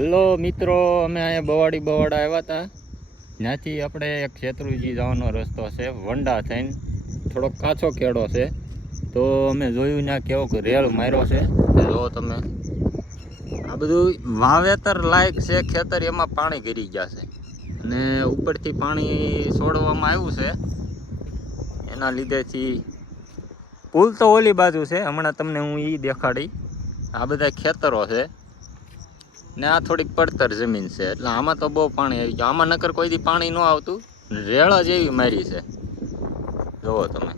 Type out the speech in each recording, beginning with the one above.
Hello મિત્રો, અમે અહીંયા બવાડા આવ્યા હતા. ત્યાંથી આપણે એક શેત્રુંજી જવાનો રસ્તો છે, વંડા થઈને થોડોક કાચો ખેડો છે. તો અમે જોયું ત્યાં કેવો રેલ માર્યો છે. જો તમે આ બધું વાવેતર લાયક છે ખેતર, એમાં પાણી ગરી ગયા છે અને ઉપરથી પાણી છોડવામાં આવ્યું છે. એના લીધેથી પુલ તો ઓલી બાજુ છે, હમણાં તમને હું એ દેખાડી. આ બધા ખેતરો છે ને આ થોડીક પડતર જમીન છે, એટલે આમાં તો બહુ પાણી આવી ગયું. આમાં નકર કોઈ દી પાણી ન આવતું, રેળ જ એવી મારી છે. જુઓ તમે.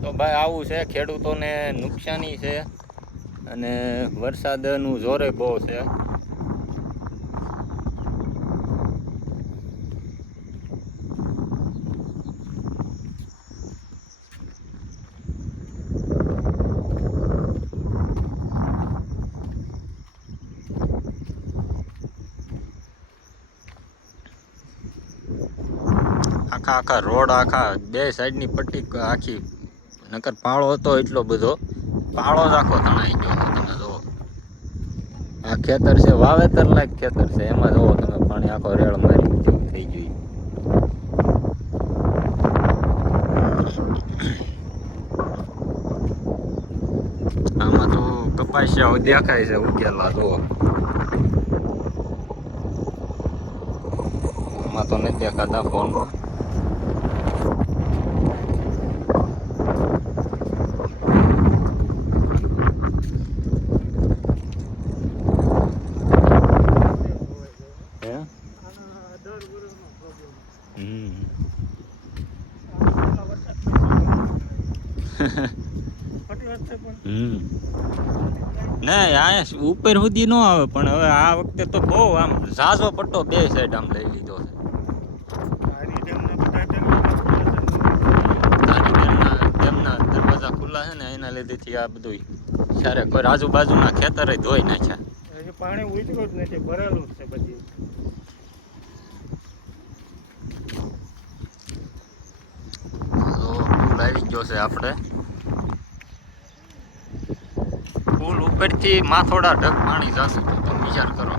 તો ભાઈ આવું છે, ખેડૂતોને નુકસાની છે અને વરસાદનું જોરે બહુ છે. આખા રોડ, આખા બે સાઈડની પટ્ટી આખી, નકર પાળો હતો એટલો બધો, પાળો જ આખો તણાઈ ગયો છે. તમે જુઓ, આ ખેતર છે, વાવેતર લાયક ખેતર છે, એમાં જુઓ તમે પાણી આખો રેળ મારી જેવું થઈ ગયું. આમાં તો કપાસિયા દેખાય છે ઉગેલા, જુઓ. આમાં તો નથી દેખાતા ફોનમાં. નહીં, અહીંયા ઉપર સુધી ન આવે, પણ હવે આ વખતે તો બહુ આમ ઝાઝો પટ્ટો બે સાઈડ આમ લઈ લીધો છે. ડેમના દરવાજા ખુલ્લા છે ને, એના લીધેથી આ બધું ક્યારે કોઈ આજુબાજુના ખેતર ધોઈ નાખ્યા. પાણી ઉતર્યું જ નથી, ભરેલું છે બધી. આવી ગયો છે આપણે પુલ ઉપરથી માથોડા ઢગ પાણી જશે, તો તમે વિચાર કરો.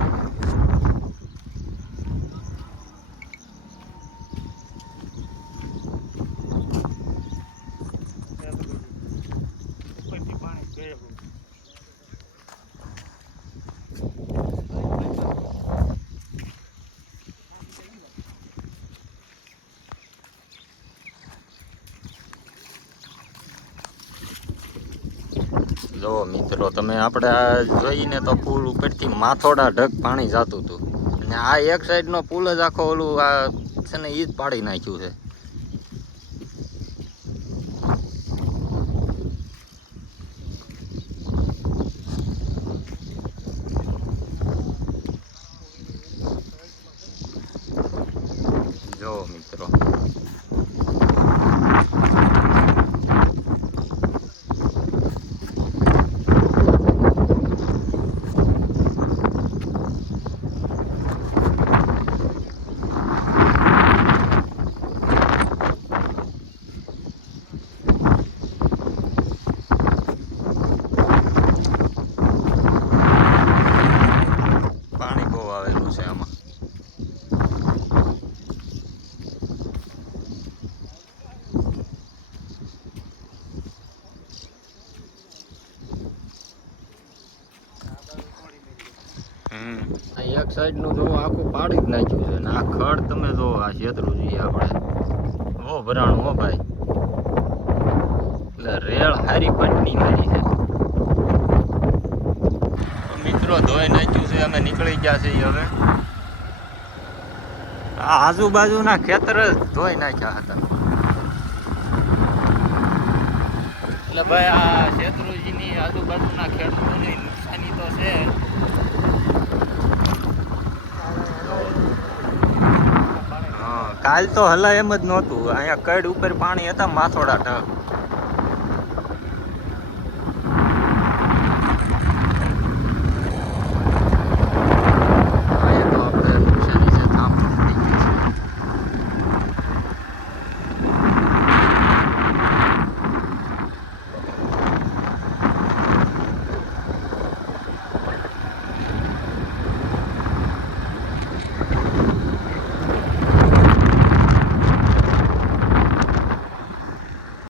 જો મિત્રો તમે, આપણે આ જોઈને તો પુલ ઉપરથી માથોડા ઢગ પાણી જતું હતું, અને આ એક સાઈડનો પુલ જ આખો ઓલું આ છે ને, એ જ પાડી નાખ્યું છે. જો મિત્રો, પાણી બહુ આવેલું છે આમાં. એક સાઈડ નું જો આખું પાડી જ નાખ્યું છે, અને આ ખડ તમે જો, આ શેત્રુંજી આપણે ઓ ભરાણું હો ભાઈ, એટલે રેળ હારી પટની મારી છે. મિત્રો ધોઈ નાખ્યું છે, અમે નીકળી ગયા છે હવે. આ આજુબાજુના ખેતર જ ધોઈ નાખ્યા હતા. એટલે ભાઈ આ શેત્રુંજીની આજુબાજુના ખેડૂતોની નુકસાની તો છે. કાલ તો હલા એમ જ નહોતું, અહીંયા કડ ઉપર પાણી હતા માથોડા ઢગ.